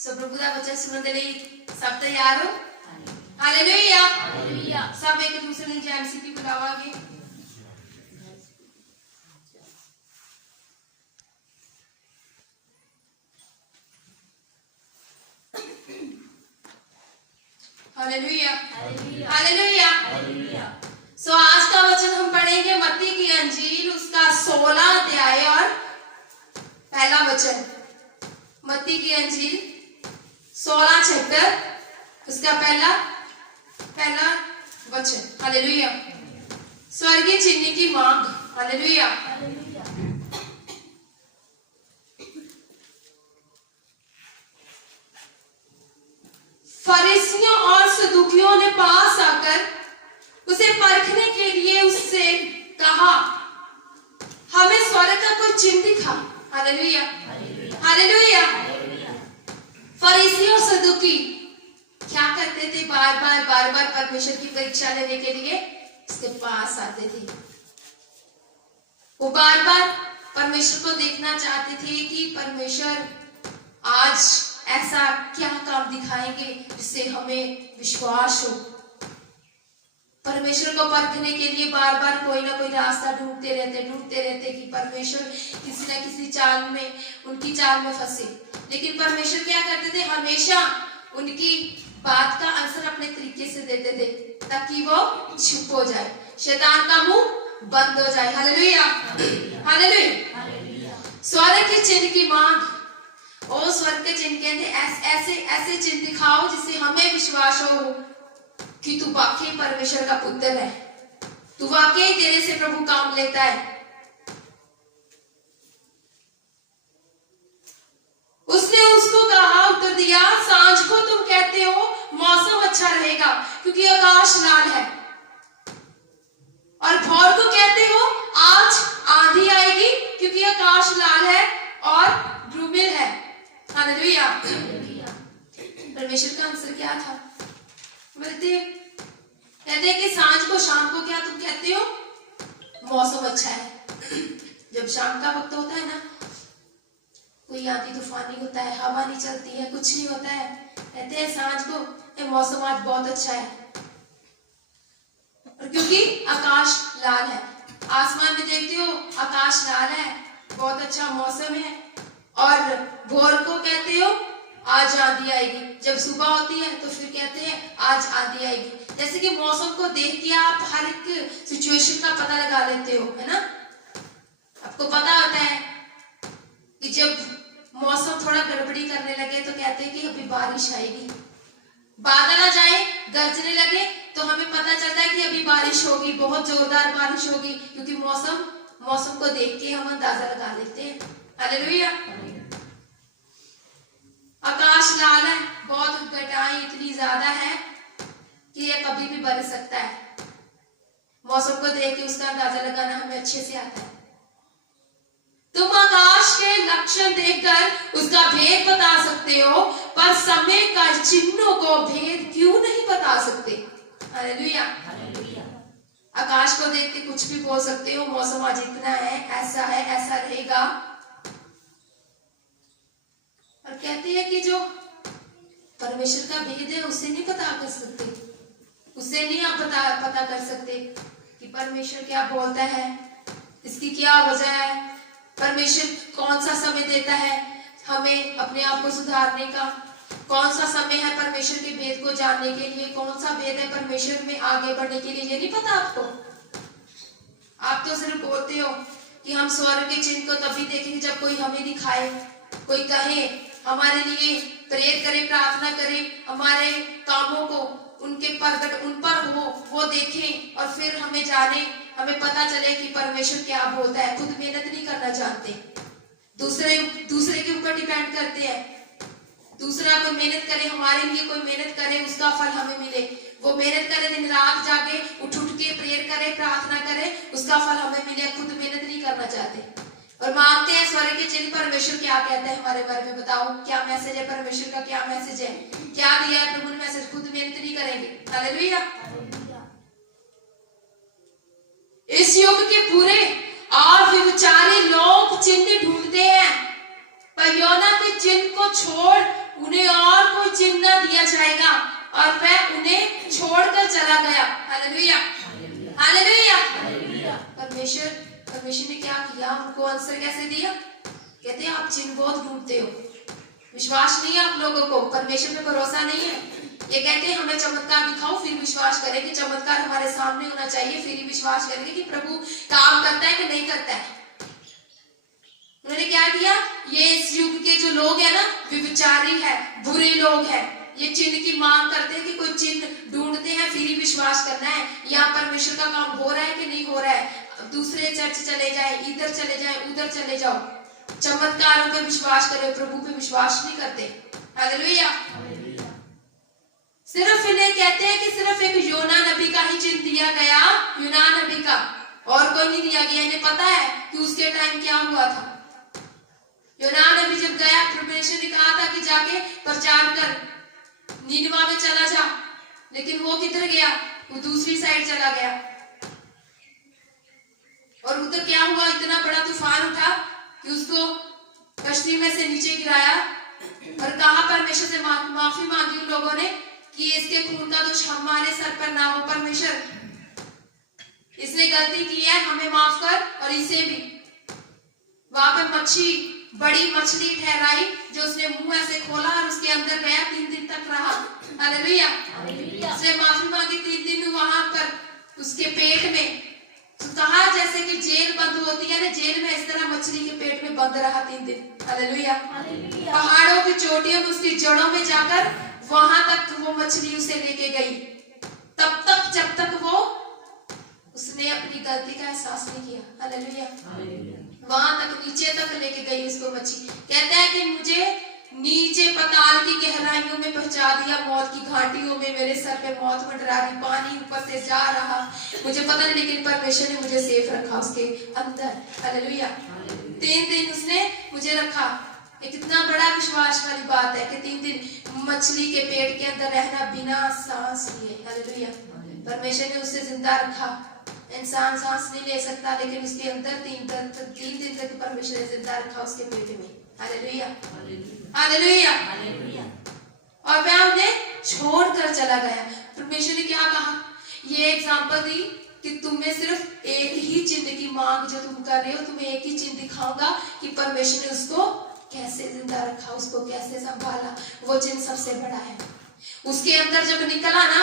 सो प्रभु का वचन सुनने के लिए सब तैयार हो? हालेलुया। सब एक दूसरे ने जेएमसी की बुलावागे। Hallelujah hallelujah. सो आज का वचन हम पढ़ेंगे मत्ती की अंजील उसका 16 अध्याय और पहला वचन। मत्ती की अंजील 16 चैप्टर उसका पहला वचन। हालेलुया। स्वर्गीय चिन्ह की मांग। हालेलुया। फरीसियों और सदूकियों ने पास आकर उसे परखने के लिए उससे कहा, हमें स्वर्ग का कोई चिन्ह दिखा। Hallelujah hallelujah. फरीसी और सदूकी क्या करते थे? बार बार परमेश्वर की परीक्षा लेने के लिए उसके पास आते थे। वो बार बार परमेश्वर को देखना चाहते थे कि परमेश्वर आज ऐसा क्या काम दिखाएंगे जिससे हमें विश्वास हो। परमेश्वर को परखने के लिए बार बार कोई ना कोई रास्ता ढूंढते रहते कि परमेश्वर किसी न किसी चाल में, उनकी चाल में फंसे। लेकिन परमेश्वर क्या करते थे? हमेशा उनकी बात का आंसर अपने तरीके से देते थे ताकि वो चुप हो जाए, शैतान का मुंह बंद हो जाए। Hallelujah hallelujah. स्वर्ग के चिन्ह की मांग। ओ स्वर्ग के चिन्ह कहते ऐसे चिन्ह दिखाओ जिससे हमें विश्वास हो कि तू वाकई परमेश्वर का पुत्र है, तू वाकई तेरे से प्रभु काम लेता है। उसने उसको कहा, उत्तर दिया, सांझ को तुम कहते हो मौसम अच्छा रहेगा क्योंकि आकाश लाल है, और भोर को कहते हो आज आंधी आएगी क्योंकि आकाश लाल है और ध्रुमिल है। हालेलुया। परमेश्वर का आंसर क्या था? कहते कि सांझ को, शाम को क्या तुम कहते हो? मौसम अच्छा है। जब शाम का वक्त होता है ना, कोई आंधी तूफान नहीं होता है, हवा नहीं चलती है, कुछ नहीं होता है, कहते हैं सांझ को मौसम आज बहुत अच्छा है, और क्योंकि आकाश लाल है। आसमान में देखते हो आकाश लाल है, बहुत अच्छा मौसम है। और भोर को कहते हो आज आंधी आएगी। जब सुबह होती है तो फिर कहते हैं आज आंधी आएगी। जैसे कि मौसम को देख के आप हर एक सिचुएशन का पता लगा लेते हो, है ना? आपको पता होता है कि जब मौसम थोड़ा गड़बड़ी करने लगे तो कहते हैं कि अभी बारिश आएगी। बादल आ जाए, गरजने लगे तो हमें पता चलता है कि अभी बारिश होगी, बहुत जोरदार बारिश होगी, क्योंकि मौसम को देख के हम अंदाजा लगा लेते हैं। हालेलुया। आकाश लाल है, बहुत घटाएं इतनी ज्यादा है कि यह कभी भी बरस सकता है। मौसम को देख के उसका अंदाजा लगाना हमें अच्छे से आता है। तुम आकाश के लक्षण देखकर उसका भेद बता सकते हो, पर समय का चिन्हों को भेद क्यों नहीं बता सकते? हालेलुया। आकाश को देख के कुछ भी बोल सकते हो, मौसम आज इतना है, ऐसा रहेगा, और कहते हैं कि जो परमेश्वर का भेद है उसे नहीं पता कर सकते, उसे नहीं आप पता कर सकते कि परमेश्वर क्या बोलता है, इसकी क्या वजह है, परमेश्वर कौन सा समय देता है हमें अपने आप को सुधारने का, कौन सा समय है परमेश्वर के भेद को जानने के लिए, कौन सा भेद है परमेश्वर में आगे बढ़ने के लिए, ये नहीं पता आपको। आप तो सिर्फ बोलते हो कि हम स्वर्ग के चिन्ह को तभी देखेंगे जब कोई हमें दिखाए, कोई कहे, हमारे लिए प्रेयर करे, प्रार्थना करे, हमारे कामों को उनके प्रगट उन पर हो, वो देखें और फिर हमें जाने, हमें पता चले कि परमेश्वर क्या बोलता है। खुद मेहनत नहीं करना जानते, दूसरे के ऊपर डिपेंड करते हैं। दूसरा कोई मेहनत करे, हमारे लिए कोई मेहनत करे, उसका फल हमें मिले। वो मेहनत करे, दिन रात जाके उठ के प्रेयर करे, प्रार्थना करे, उसका फल हमें मिले। खुद मेहनत नहीं करना चाहते और मानते हैं स्वर्ग के चिन्ह। परमेश्वर क्या कहता है हमारे बारे में? बताओ क्या मैसेज है परमेश्वर का? क्या मैसेज है? क्या दिया है प्रभु ने मैसेज? खुद मेहनत नहीं करेंगे। हालेलुया। इस युग के बुरे और व्यभिचारी लोग चिन्ह ढूंढते हैं, पर योना के चिन्ह को छोड़ उन्हें और कोई चिन्ह न दिया जाएगा और वह उन्हें छोड़कर चला गया। Hallelujah, hallelujah. परमेश्वर ने क्या किया, उनको आंसर कैसे दिया? कहते हैं आप चिन्ह बहुत ढूंढते हो, विश्वास नहीं है आप लोगों को, परमेश्वर पे भरोसा नहीं है। ये कहते हैं हमें चमत्कार दिखाओ फिर विश्वास करेंगे, चमत्कार हमारे सामने होना चाहिए फिर ही विश्वास करेंगे कि प्रभु काम करता है कि नहीं करता है। उन्होंने क्या किया, ये इस युग के जो लोग है ना, विचारी है, बुरे लोग हैं, ये चिन्ह की मांग करते हैं कि कोई चिन्ह ढूंढते हैं फिर ही विश्वास करना है। यहाँ परमेश्वर का काम हो रहा है कि नहीं हो रहा है, दूसरे चर्च चले जाए, इधर चले जाए, उधर चले जाओ, चमत्कारों पे विश्वास करो, प्रभु पे विश्वास नहीं करते। हालेलुया। सिर्फ इन्हें कहते हैं कि सिर्फ एक योना नबी का ही चिन्ह दिया गया, यूना नबी का, और कोई नहीं दिया गया। इन्हें पता है कि उसके टाइम क्या हुआ था। योना नबी जब गया, परमेश्वर ने कहा था कि जाके प्रचार कर, नीनवा में चला जा, लेकिन वो किधर गया, वो दूसरी साइड चला गया। और उधर क्या हुआ, इतना बड़ा तूफान उठा कि उसको कश्ती में से नीचे गिराया और कहा परमेश्वर से माफी मांगी उन लोगों ने कि इसके खून का दोष हमारे सर पर ना हो, परमेश्वर इसने गलती की है, हमें माफ कर। और इसे भी वहां पे मच्छी, बड़ी मछली ठहराई जो उसने मुंह ऐसे खोला और उसके अंदर गया, 3 दिन तक रहा। हालेलुया। उसने माफी मांगी, 3 दिन वहां पर उसके पेट में, तो कहा जैसे कि जेल बंद होती है ना, जेल में इस तरह मछली के पेट में बंद रहा 3 दिन। हालेलुया। पहाड़ों की चोटियों में उसकी जड़ों में जाकर वहां तक वो मछली उसे लेके गई, तब तक जब तक वो उसने अपनी गलती का एहसास नहीं किया। हालेलुया। वहां तक, नीचे तक लेके गई उसको मछली। कहता है कि मुझे नीचे पाताल की गहराइयों में पहुंचा दिया, मौत की घाटियों में मेरे सर पे मौत मंडरा रही, पानी ऊपर से जा रहा, मुझे पता नहीं, लेकिन परमेश्वर ने मुझे सेफ रखा उसके अंदर। हालेलुया। 3 दिन उसने मुझे रखा। ये कितना बड़ा विश्वास वाली बात है कि 3 दिन मछली के पेट के अंदर रहना बिना सांस लिए। हालेलुया। परमेश्वर ने उसे जिंदा रखा। इंसान सांस नहीं ले सकता, लेकिन उसके अंदर 3 दिन तक परमेश्वर ने जिंदा रखा उसके पेट में। Hallelujah, hallelujah. और वह उन्हें छोड़कर चला गया। परमेश्वर ने क्या कहा, ये एग्जांपल दी कि तुम्हें सिर्फ एक ही चिन्ह की मांग जो तुम कर रहे हो, तुम्हें एक ही चिन्ह दिखाऊंगा कि परमेश्वर ने उसको कैसे जिंदा रखा, उसको कैसे संभाला। वो चिन्ह सबसे बड़ा है। उसके अंदर जब निकला ना,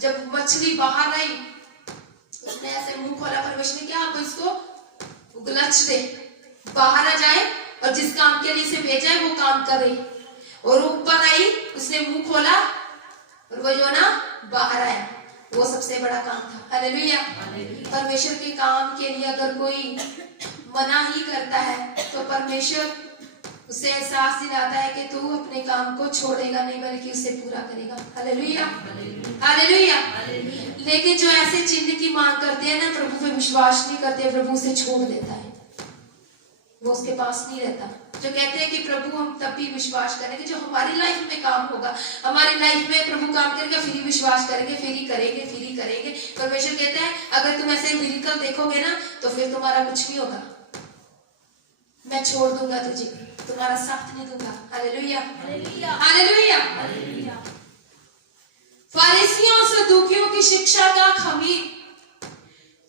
जब मछली बाहर आई, उसने ऐसे मुंह खोला, परमेश्वर ने क्या, आप इसको उगलच दे, बाहर आ जाए, और जिस काम के लिए इसे भेजा है वो काम करे। और ऊपर आई, उसने मुंह खोला और वो योना बाहर आया। वो सबसे बड़ा काम था। हालेलुया। परमेश्वर के काम के लिए अगर कोई मना ही करता है तो परमेश्वर उसे एहसास दिलाता है कि तू अपने काम को छोड़ेगा नहीं, बल्कि उसे पूरा करेगा। Hallelujah, hallelujah. लेकिन जो ऐसे चिन्ह की मांग करते हैं ना, प्रभु पे विश्वास नहीं करते, प्रभु उसे छोड़ देता है, वो उसके पास नहीं रहता। जो कहते हैं कि प्रभु हम तब भी विश्वास करेंगे जो हमारी लाइफ में काम होगा, हमारी लाइफ में प्रभु काम करेगा, फिर ही विश्वास करेंगे, फिर ही करेंगे, फिर ही करेंगे। परमेश्वर कहता है अगर तुम ऐसे मिरेकल देखोगे ना, तो फिर तुम्हारा कुछ नहीं होगा, मैं छोड़ दूंगा तुझे, तुम्हारा साथ नहीं दूंगा। Hallelujah, hallelujah. फरीसियों और सदूकियों की शिक्षा का खमीर।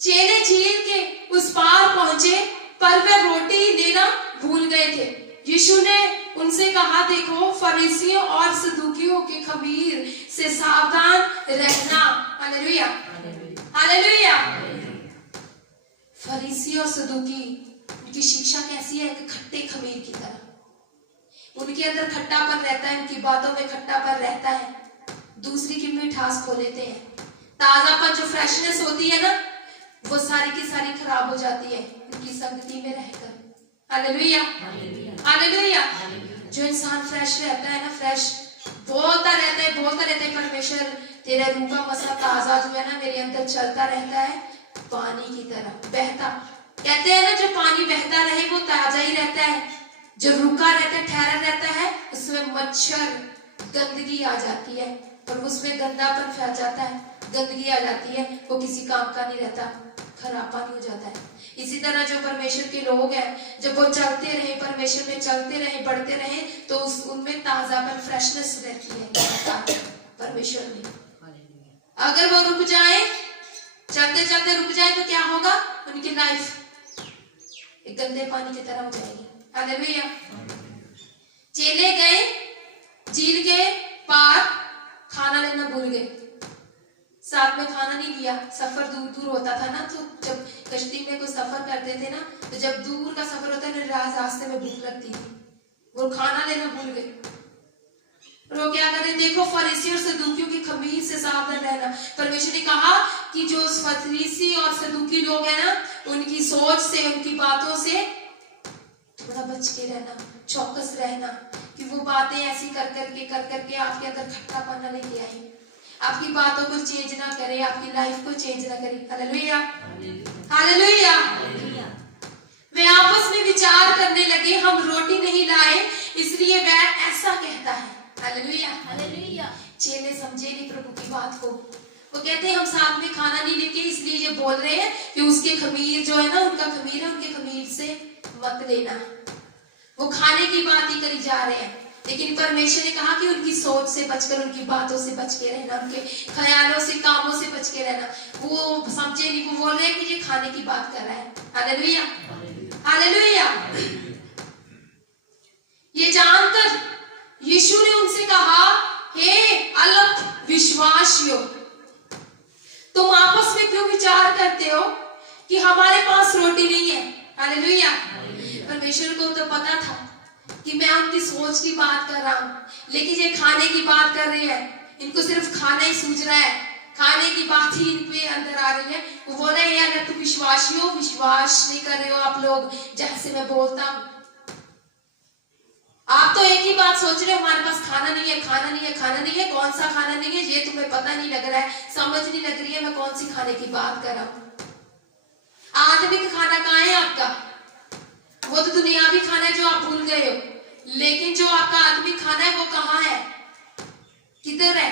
चेले झील के उस पार पहुंचे, पर वे रोटी लेना भूल गए थे। यीशु ने उनसे कहा, देखो फरीसियों और सदूकियों के खमीर से सावधान रहना। Hallelujah, hallelujah. फरीसी और सदूकी, उनकी शिक्षा कैसी है, कि खट्टे खमीर की तरह। उनके अंदर खट्टापन रहता है, उनकी बातों में खट्टापन रहता है, दूसरी की मिठास खो लेते हैं। ताजापन, जो फ्रेशनेस होती है ना, वो सारी की सारी खराब हो जाती है उनकी संगति में रहकर। Hallelujah, hallelujah. जो इंसान फ्रेश रहता है ना, फ्रेश बोलता रहता है परमेश्वर तेरे रूह का मसा ताजा जो है ना मेरे अंदर चलता रहता है, पानी की तरह बहता। कहते हैं ना जो पानी बहता रहे वो ताजा ही रहता है, जो रुका रहता है, ठहरा रहता है, उसमें मच्छर गंदगी आ जाती है और उसमें गंदापन फैल जाता है, गंदगी आ जाती है, वो किसी काम का नहीं रहता, खराब पानी हो जाता है। इसी तरह जो परमेश्वर के लोग हैं, जब वो चलते रहे, परमेश्वर में चलते रहे, बढ़ते रहे, तो उनमें ताजापन, फ्रेशनेस रहती है परमेश्वर में। अगर वो रुक जाए, चलते चलते रुक जाए, तो क्या होगा? उनकी लाइफ एक गंदे पानी की तरह हो जाएगी। हालेलुया। चेले गए झील के पार, खाना लेना भूल गए, साथ में खाना नहीं लिया। सफर दूर दूर होता था ना, तो जब कश्ती में कोई सफर करते थे ना, तो जब दूर का सफर होता है, रास्ते में भूख लगती थी, वो खाना लेना भूल गए। वो क्या करें? देखो, फरीसी और सदूकियों की खमीर से सावधान रहना। परमेश्वर ने कहा कि जो फरीसी और सदूकी लोग हैं ना, उनकी सोच से, उनकी बातों से थोड़ा बच के रहना, चौकस रहना, कि वो बातें ऐसी कर करके आपके अंदर खट्टापना लेके आई, आपकी बातों को चेंज ना करे, आपकी लाइफ को चेंज ना करे। Hallelujah, hallelujah. वे आपस में विचार करने लगे, हम रोटी नहीं लाए, इसलिए वह ऐसा कहता है। Hallelujah, hallelujah. चेले समझे नहीं प्रभु की बात को। वो कहते हैं हम साथ में खाना नहीं लेके, इसलिए ये बोल रहे हैं कि उसके खमीर जो है ना, उनका खमीर है, उनके खमीर से मत लेना। वो खाने की बात ही करी जा रहे हैं, लेकिन परमेश्वर ने कहा कि उनकी सोच से बचकर, उनकी बातों से बच के रहना, उनके ख्यालों से, कामों से बच के रहना। वो समझे नहीं, वो बोल रहे हैं कि ये खाने की बात कर रहा है। Hallelujah, hallelujah. ये जानकर यीशु ने उनसे कहा, हे अल्प विश्वासियों, तुम आपस में क्यों विचार करते हो कि हमारे पास रोटी नहीं है? हालेलुया। परमेश्वर को तो पता था कि मैं उनकी सोच की बात कर रहा हूं, लेकिन ये खाने की बात कर रही है, इनको सिर्फ खाना ही सूझ रहा है, खाने की बात ही इनके अंदर आ रही है। वो बोल रहे हैं, यार तुम विश्वासियों, विश्वास नहीं कर रहे हो आप लोग जैसे मैं बोलता हूं। आप तो एक ही बात सोच रहे हो, हमारे पास खाना नहीं है, खाना नहीं है, खाना नहीं है। कौन सा खाना नहीं है ये तुम्हें पता नहीं लग रहा है, समझ नहीं लग रही है मैं कौन सी खाने की बात कर रहा हूं। आत्मिक खाना कहाँ है आपका? वो तो दुनियावी खाना है जो आप भूल गए हो, लेकिन जो आपका आत्मिक खाना है वो कहाँ है, किधर है?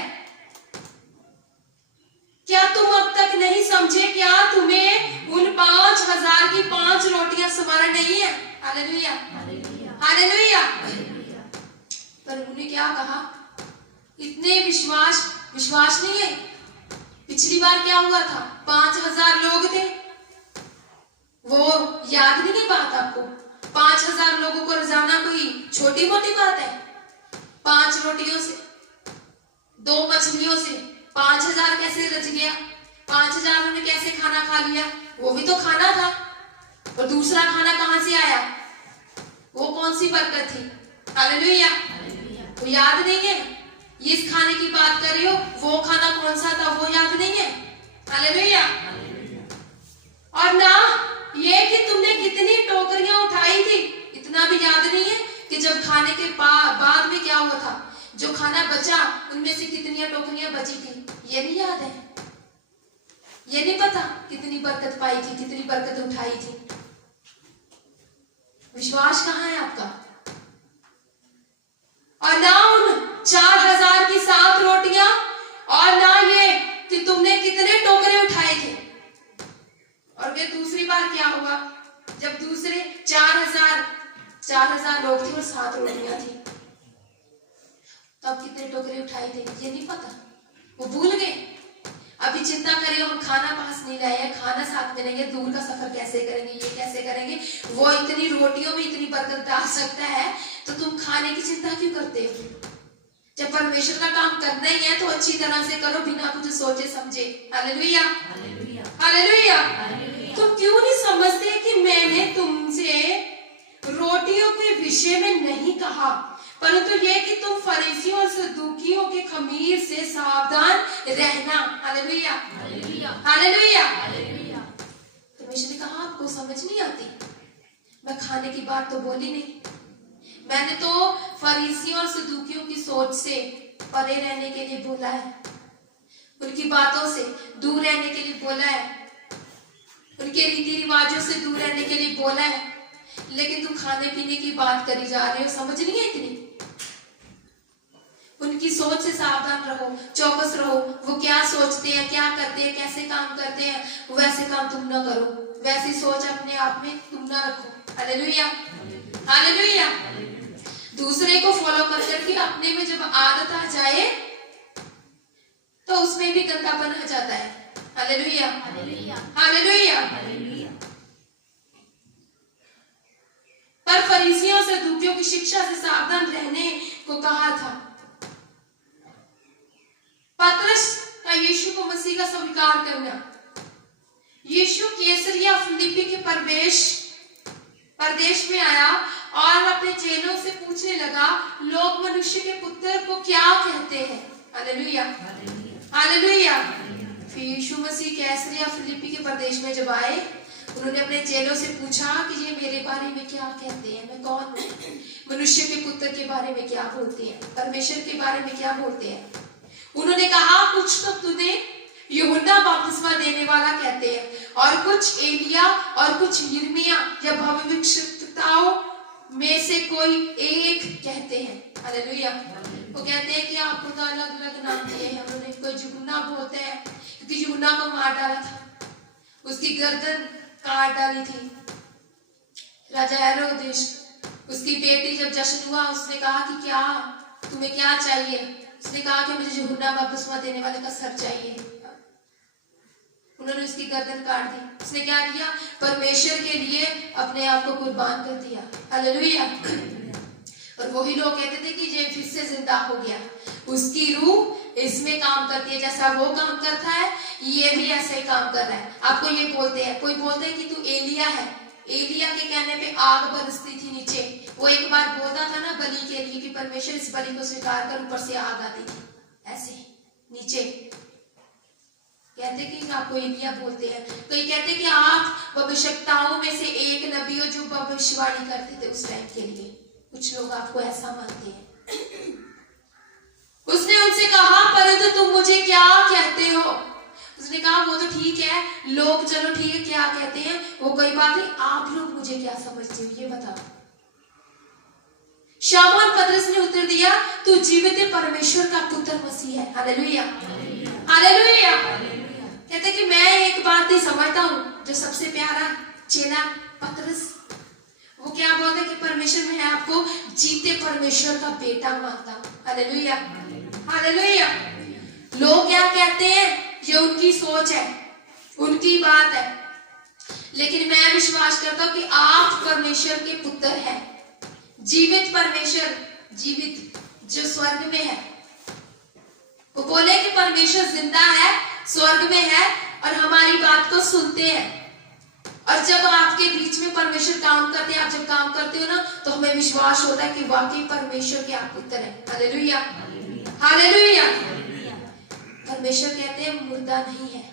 क्या तुम अब तक नहीं समझे? क्या तुम्हें उन 5,000 की 5 रोटियां स्मरण नहीं है? Hallelujah, hallelujah. पर उन्होंने क्या कहा? इतने विश्वास नहीं है। पिछली बार क्या हुआ था? 5,000 लोग थे, वो याद नहीं बात आपको? 5,000 लोगों को रजाना कोई छोटी मोटी बात है? 5 रोटियों से, 2 मछलियों से 5,000 कैसे रच गया? 5,000 ने कैसे खाना खा लिया? वो भी तो खाना था। और दूसरा खाना कहां से आया? वो कौन सी बरकत थी? हालेलुया। वो याद नहीं है? ये इस खाने की बात कर रही हो, वो खाना कौन सा था वो याद नहीं है? हालेलुया। और ना ये कि तुमने कितनी टोकरियां उठाई थी, इतना भी याद नहीं है कि जब खाने के बाद में क्या हुआ था, जो खाना बचा उनमें से कितनी टोकरियां बची थी, ये नहीं याद है? ये नहीं पता कितनी बरकत पाई थी, कितनी बरकत उठाई थी? विश्वास कहाँ है आपका? और ना उन 4,000 की 7 रोटियां, और ना ये कि तुमने कितने टोकरे उठाए थे। और फिर दूसरी बार क्या हुआ? जब दूसरे 4,000 लोग थे और 7 रोटियां थी, तब कितने टोकरे उठाए थे ये नहीं पता, वो भूल गए। अभी चिंता करिए, हम खाना पास नहीं लाए हैं, खाना साथ में लेंगे, दूर का सफर कैसे करेंगे, ये कैसे करेंगे। वो इतनी रोटियों में इतनी बरकत डाल सकता है, तो तुम खाने की चिंता क्यों करते हो? जब परमेश्वर का काम करना ही है तो अच्छी तरह से करो, बिना कुछ सोचे समझे। Hallelujah, hallelujah. तुम क्यों नहीं समझते कि मैंने तुमसे रोटियों के विषय में नहीं कहा, परंतु यह कि तुम फरीसियों और सदूकियों के खमीर से सावधान रहना। Hallelujah, hallelujah. परमेश्वर ने कहा आपको समझ नहीं आती? मैं खाने की बात तो बोली नहीं, मैंने तो फरीसियों और सदूकियों की सोच से परे रहने के लिए बोला है, उनकी बातों से दूर रहने के लिए बोला है, उनके रीति रिवाजों से दूर रहने के लिए बोला है। लेकिन तुम खाने पीने की बात करी जा रहे हो, समझ नहीं है इतनी? उनकी सोच से सावधान रहो, चौकस रहो। वो क्या सोचते हैं, क्या करते हैं, कैसे काम करते हैं, वैसे काम तुम ना करो, वैसी सोच अपने आप में तुम ना रखो। Hallelujah, hallelujah. दूसरे को फॉलो कर करके अपने में जब आदत आ जाए तो उसमें भी गंदापन आ जाता है। Hallelujah, hallelujah. पर फरीसियों से दूतियों की शिक्षा से सावधान रहने को कहा था। पतरस का यीशु को मसीह का स्वीकार करना। यीशु कैसरिया फिलिप्पी के प्रदेश में आया और अपने चेलों से पूछने लगा, लोग मनुष्य के पुत्र को क्या कहते हैं? Hallelujah, hallelujah. फिर यीशु मसीह कैसरिया फिलिप्पी के प्रदेश में जब आए, उन्होंने अपने चेलों से पूछा कि ये मेरे बारे में क्या कहते हैं, मैं कौन हूँ? मनुष्य के पुत्र के बारे में क्या बोलते हैं, परमेश्वर के बारे में क्या बोलते हैं? उन्होंने कहा, कुछ तो तुम्हें यूहन्ना बपतिस्मा देने वाला कहते हैं, और कुछ एलिया, और कुछ यिर्मयाह या भविष्यवक्ताओं में से कोई एक कहते हैं। हालेलुया। वो कहते हैं कि आपको तो अलग अलग नाम दिए हैं। उन्होंने कोई यूहन्ना बोलते हैं क्योंकि यूहन्ना को मार डाला था, उसकी गर्दन काट डाली थी राजा हेरोदेस। उसकी बेटी जब जश्न हुआ, उसने कहा कि क्या तुम्हें क्या चाहिए? उसने कहा कि मुझे यूहन्ना बपतिस्मा देने वाले का सर चाहिए। उन्होंने उसकी गर्दन काट दी। उसने क्या किया? परमेश्वर के लिए अपने आप को कुर्बान कर दिया। हालेलुया। और वही लोग कहते थे कि ये फिर से जिंदा हो गया, उसकी रूह इसमें काम करती है, जैसा वो काम करता है ये भी ऐसे ही काम कर रहा है। आपको ये बोलते हैं, कोई बोलते हैं कि तू एलिया है। एलिया के कहने पे आग बरसती थी नीचे। वो एक बार बोलता था ना बलि के लिए कि परमेश्वर इस बलि को स्वीकार कर, ऊपर से आग आती थी ऐसे नीचे। कहते कि आपको एलिया बोलते हैं। कोई कहते कि आप भविष्यवक्ताओं में से एक नबी हो जो भविष्यवाणी करते थे उस टाइम के लिए। कुछ लोग आपको ऐसा मानते हैं। उसने उनसे कहा, परंतु तुम मुझे क्या कहते हो? उसने कहा, वो तो ठीक है, लोग चलो ठीक है क्या कहते हैं वो कोई बात नहीं, आप लोग मुझे क्या समझते हो ये बताओ। शमौन पतरस ने उत्तर दिया, तू जीवित परमेश्वर का पुत्र मसीह है। Hallelujah, hallelujah. कहते कि मैं एक बात ही समझता हूँ, जो सबसे प्यारा चेला पतरस, वो क्या बोलते कि परमेश्वर में है, आपको जीते परमेश्वर का बेटा मानता हूँ। Hallelujah, hallelujah. लोग क्या कहते हैं ये उनकी सोच है, उनकी बात है, लेकिन मैं विश्वास करता हूँ कि आप परमेश्वर के पुत्र हैं। जीवित परमेश्वर, जीवित जो स्वर्ग में है। वो बोले कि परमेश्वर जिंदा है, स्वर्ग में है और हमारी बात को सुनते हैं। और जब आपके बीच में परमेश्वर काम करते हैं, आप जब काम करते हो ना, तो हमें विश्वास होता है कि वाकई परमेश्वर के आप पुत्र हैं। Hallelujah, hallelujah. परमेश्वर कहते हैं मुर्दा नहीं है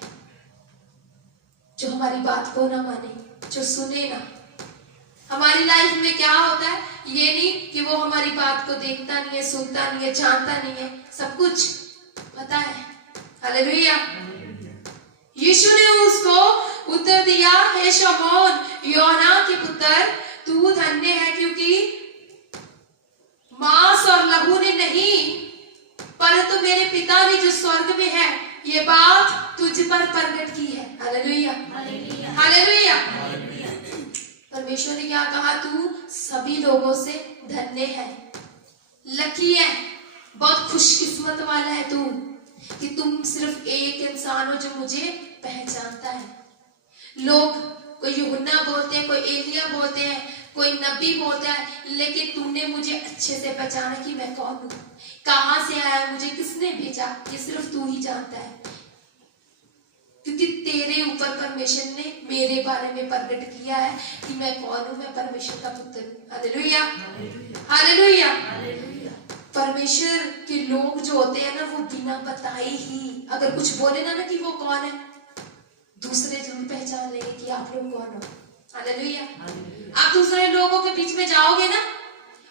जो हमारी बात को ना माने, जो सुने ना। हमारी लाइफ में क्या होता है, ये नहीं कि वो हमारी बात को देखता नहीं है, सुनता नहीं है, जानता नहीं है, सब कुछ पता है। हालेलुया। यीशु ने उसको उत्तर दिया, हे शमौन योना के पुत्र, तू धन्य है क्योंकि मांस और लहू ने नहीं, परंतु मेरे पिता ने जो स्वर्ग में है ये बात तुझ पर प्रकट की है। Hallelujah, hallelujah. परमेश्वर ने क्या कहा, तू सभी लोगों से धन्य है, लकी है, बहुत खुशकिस्मत वाला है तू कि तुम सिर्फ एक इंसान हो जो मुझे पहचानता है। लोग कोई यूहन्ना बोलते हैं, कोई एलिया बोलते हैं, कोई नबी बोलता है, लेकिन तुमने मुझे अच्छे से पहचाना कि मैं कौन हूँ, कहां से आया, मुझे किसने भेजा, ये सिर्फ तू ही जानता है। क्योंकि तेरे ऊपर परमेश्वर ने मेरे बारे में प्रकट किया है कि मैं कौन हूं, मैं परमेश्वर का पुत्र हूं। Hallelujah, hallelujah. परमेश्वर के लोग जो होते हैं ना, वो बिना बताए ही अगर कुछ बोले ना कि वो कौन है, दूसरे जरूर पहचान लेंगे कि आप लोग कौन हो। हालेलुया। आप दूसरे लोगों के बीच में जाओगे ना,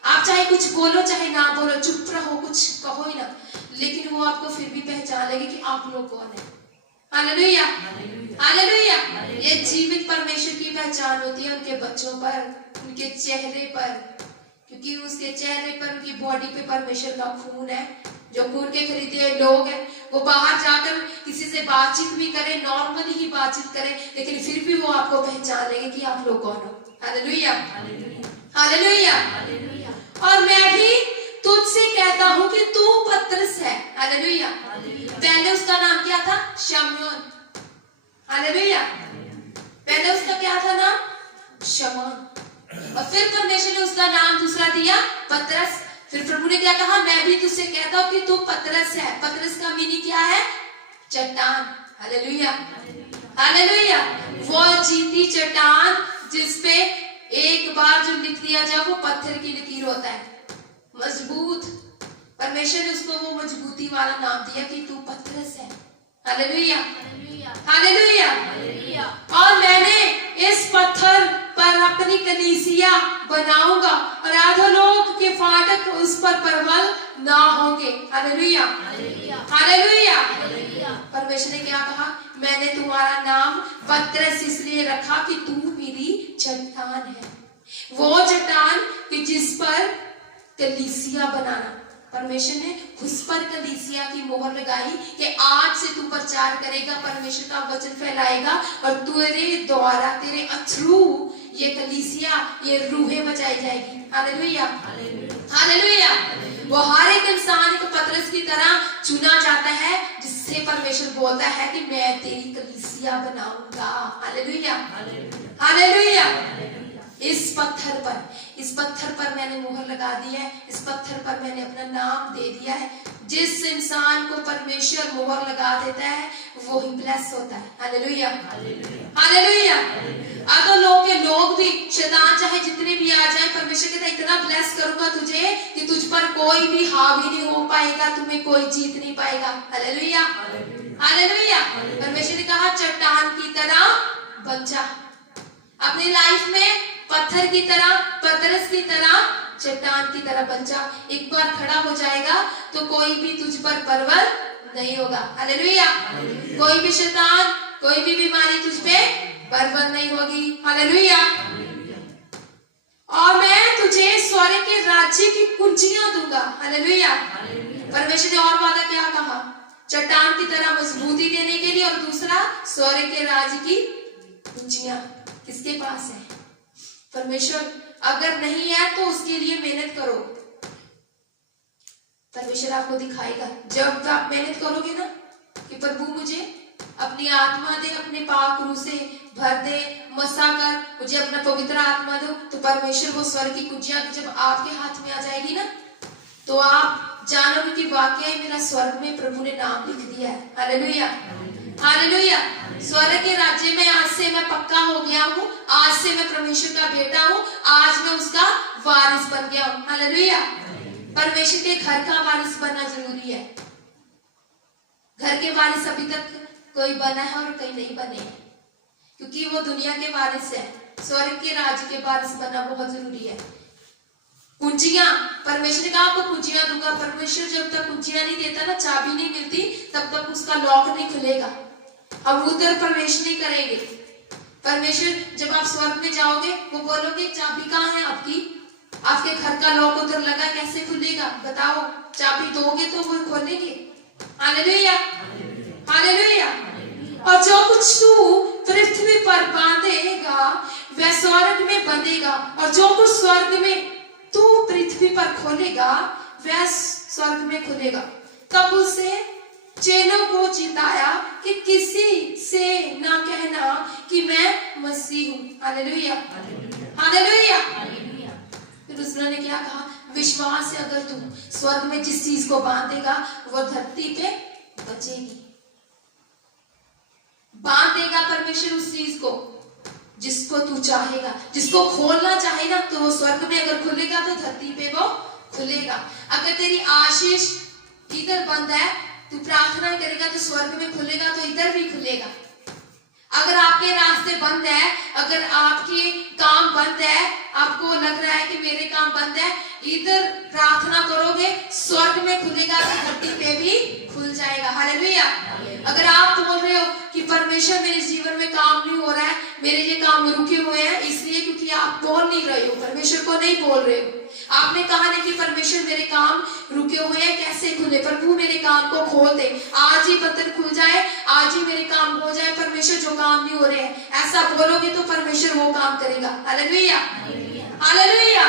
आप चाहे कुछ बोलो चाहे ना बोलो, चुप रहो, कुछ कहो ही ना, लेकिन वो आपको फिर भी पहचान लेंगे कि आप लोग कौन है। Hallelujah, hallelujah. ये जीवित परमेश्वर की पहचान होती है उनके बच्चों पर, उनके चेहरे पर, क्योंकि उसके चेहरे पर, उनकी बॉडी पे परमेश्वर का खून है जो खून के खरीदे हुए लोग हैं, वो बाहर जाकर किसी से बातचीत भी करें, नॉर्मली ही बातचीत करें, लेकिन फिर भी वो आपको पहचान लेंगे कि आप लोग कौन हो। Hallelujah, hallelujah. और मैं भी तुझसे कहता हूं कि तू पतरस है। हालेलुया। पहले उसका नाम क्या था? शमौन। हालेलुया। पहले उसका क्या था नाम? शमौन। और फिर परमेश्वर ने उसका नाम दूसरा दिया पतरस। फिर प्रभु ने क्या कहा? मैं भी तुझसे कहता हूं कि तू पतरस है। पतरस का मीनिंग क्या है? चट्टान। Hallelujah, hallelujah. वो जीती चट्टान जिसपे एक बार जो लिख दिया जाए वो पत्थर की लकीर होता है, मजबूत। परमेश्वर ने उसको वो मजबूती वाला नाम दिया कि तू पतरस है। Hallelujah, hallelujah. और मैंने इस पत्थर पर अपनी कलीसिया बनाऊंगा और अधोलोक के फाटक उस पर प्रबल ना होंगे। Hallelujah, hallelujah. परमेश्वर ने क्या कहा? मैंने तुम्हारा नाम पतरस इसलिए रखा कि तू मेरी चट्टान है, वो चट्टान कि जिस पर कलीसिया बनाना। परमेश्वर ने उस पर कलीसिया की मोहर लगाई कि आज से तू प्रचार करेगा, परमेश्वर का वचन फैलाएगा और तेरे द्वारा, तेरे थ्रू ये कलीसिया, ये रूहें बचाई जाएगी। Hallelujah, hallelujah. वो हर एक इंसान को पतरस की तरह चुना जाता है, जिससे परमेश्वर बोलता है कि मैं तेरी कलीसिया बनाऊंगा। Hallelujah, hallelujah. इस पत्थर पर मैंने मोहर लगा दी है, इस पत्थर पर मैंने अपना नाम दे दिया है। जिस इंसान को परमेश्वर मोहर लगा देता है वो ही ब्लेस होता है। Hallelujah, hallelujah. अधोलोक के लोग भी, शैतान चाहे जितने भी आ जाए, परमेश्वर कहता है इतना ब्लेस करूंगा तुझे कि तुझ पर कोई भी हावी नहीं हो पाएगा, तुम्हें कोई जीत नहीं पाएगा। Hallelujah, hallelujah. परमेश्वर ने कहा चट्टान की तरह बन जा, अपनी लाइफ में पत्थर की तरह, पतरस की तरह, चट्टान की तरह बन जा। एक बार खड़ा हो जाएगा तो कोई भी तुझ पर प्रबल नहीं होगा। हालेलुया। कोई भी शैतान, कोई भी बीमारी तुझ पे प्रबल नहीं होगी। हालेलुया। और मैं तुझे स्वर्ग के राज्य की कुंजियां दूंगा। हालेलुया। परमेश्वर ने और वादा क्या कहा? चट्टान की तरह मजबूती देने के लिए, और दूसरा स्वर्ग के राज्य की कुंजियां किसके पास है? परमेश्वर अगर नहीं है तो उसके लिए मेहनत करो, परमेश्वर आपको दिखाएगा। जब आप मेहनत करोगे ना कि प्रभु मुझे अपनी आत्मा दे, अपने पाक रूह से भर दे, मसा कर, मुझे अपना पवित्र आत्मा दो, तो परमेश्वर वो स्वर्ग की कुंजियां जब आपके हाथ में आ जाएगी ना, तो आप जानोगे कि वाकई मेरा स्वर्ग में प्रभु ने नाम लिख दिया है। Hallelujah, hallelujah. स्वर्ग के राज्य में आज से मैं पक्का हो गया हूँ, आज से मैं परमेश्वर का बेटा हूँ, आज मैं उसका वारिस बन गया हूँ। हालेलुया। परमेश्वर के घर का वारिस बनना जरूरी है। घर के वारिस अभी तक कोई बना है और कहीं नहीं बने हैं, क्योंकि वो दुनिया के वारिस है। स्वर्ग के राज्य के वारिस बनना बहुत जरूरी है। कुंजियां, परमेश्वर ने कहा आपको कुंजियां दूंगा। परमेश्वर जब तक कुंजियां नहीं देता ना, चाबी नहीं मिलती, तब तक उसका लॉक नहीं खुलेगा। अब उधर परमेश्वर नहीं करेंगे। परमेश्वर जब आप स्वर्ग में जाओगे, वो बोलोगे चाबी कहाँ है आपकी? आपके घर का लॉक उधर लगा, कैसे खुलेगा बताओ? चाबी दोगे तो वो खोलेंगे। Hallelujah, hallelujah. और जो कुछ तू पृथ्वी पर बांधेगा वह स्वर्ग में बंधेगा, और जो कुछ स्वर्ग में तू पृथ्वी पर खोलेगा वह स्वर्ग में खुलेगा। तब उसे चेलों को चिताया कि किसी से ना कहना कि मैं मसीह हूं। Hallelujah, hallelujah. फिर उसने क्या कहा? विश्वास से अगर तू स्वर्ग में जिस चीज को बांधेगा वो धरती पे बचेगी। बांधेगा परमेश्वर उस चीज को जिसको तू चाहेगा, जिसको खोलना चाहेगा, तो वो स्वर्ग में अगर खुलेगा तो धरती पे वो खुलेगा। अगर तेरी आशीष इधर बंद है, तू प्रार्थना करेगा तो स्वर्ग में खुलेगा, तो इधर भी खुलेगा। अगर आपके रास्ते बंद है, अगर आपके काम बंद है, आपको लग रहा है कि मेरे काम बंद है, इधर प्रार्थना करोगे स्वर्ग में खुलेगा, तो धरती पे भी खुल जाएगा। हालेलुया। अगर आप बोल रहे हो कि परमेश्वर मेरे जीवन में काम नहीं हो रहा है, मेरे ये काम रुके हुए हैं, इसलिए क्योंकि आप बोल नहीं रहे हो, परमेश्वर को नहीं बोल रहे हो। आपने कहा नहीं कि परमेश्वर मेरे काम रुके हुए हैं, कैसे खुले, प्रभु मेरे काम को खोल दे, आज ही बंधन खुल जाए, आज ही मेरे काम हो जाए, परमेश्वर जो काम नहीं हो रहे हैं, ऐसा बोलोगे तो परमेश्वर वो काम करेगा। Hallelujah, hallelujah.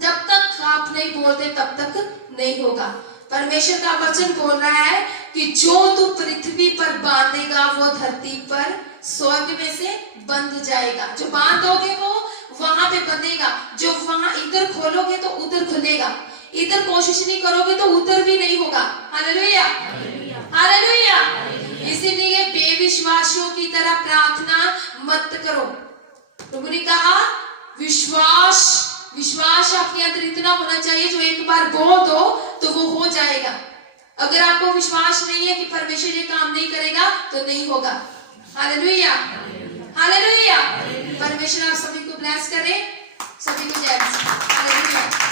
जब तक आप नहीं बोलते तब तक नहीं होगा। परमेश्वर का वचन बोल रहा है कि जो तू पृथ्वी पर बांधेगा वो धरती पर स्वर्ग में से बंध जाएगा। जो बांधोगे वो वहां पे बंधेगा, जो वहां इधर खोलोगे तो उधर खुलेगा, इधर कोशिश नहीं करोगे तो उधर भी नहीं होगा। Hallelujah, hallelujah. इसीलिए बेविश्वासियों की तरह प्रार्थना मत करो। प्रभु ने कहा विश्वास आपके अंदर इतना होना चाहिए, जो एक बार बोल दो तो वो हो जाएगा। अगर आपको विश्वास नहीं है कि परमेश्वर ये काम नहीं करेगा तो नहीं होगा। Hallelujah, hallelujah. परमेश्वर आप सभी को ब्लेस करे, सभी को जय मसीह। हालेलुया।